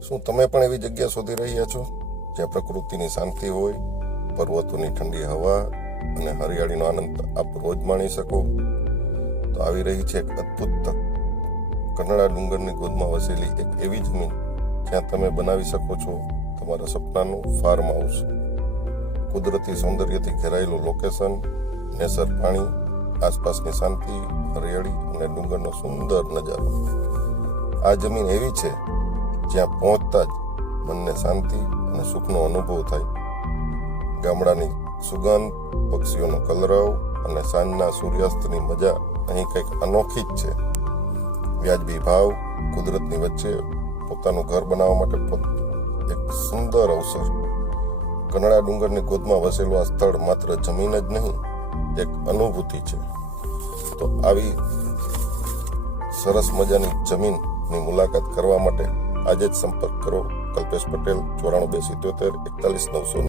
શું તમે પણ એવી જગ્યા શોધી રહ્યા છો જ્યાં પ્રકૃતિની શાંતિ હોય, પર્વતોની ઠંડી હવા અને હરિયાળીનો આનંદ આપ રોજ માણી શકો? તો આવી રહી છે એક અદ્ભુત તક. કનડા ડુંગરની ગોદમાં વસેલી એક એવી જમીન જ્યાં તમે બનાવી શકો છો તમારા સપનાનું ફાર્મ હાઉસ. કુદરતી સૌંદર્યથી ઘેરાયેલું લોકેશન, નેસર પાણી, આસપાસની શાંતિ, હરિયાળી અને ડુંગરનો સુંદર નજારો. આ જમીન એવી છે જ્યાં પહોંચતા જ મનને શાંતિ અને સુખનો અનુભવ થાય. ગામડાની સુગંધ, પક્ષીઓનો કલરવ અને સાંજના સૂર્યાસ્તની મજા અહીં કંઈક અનોખી જ છે. વ્યાજબી ભાવ, કુદરતની વચ્ચે પોતાનું ઘર બનાવવા માટે એક સુંદર અવસર. કનડા ડુંગરની ગોદમાં વસેલું આ સ્થળ માત્ર જમીન જ નહીં, એક અનુભૂતિ છે. તો આવી સરસ મજાની જમીનની મુલાકાત કરવા માટે આજે જ સંપર્ક કરો કલ્પેશ પટેલ 94 277 41 900.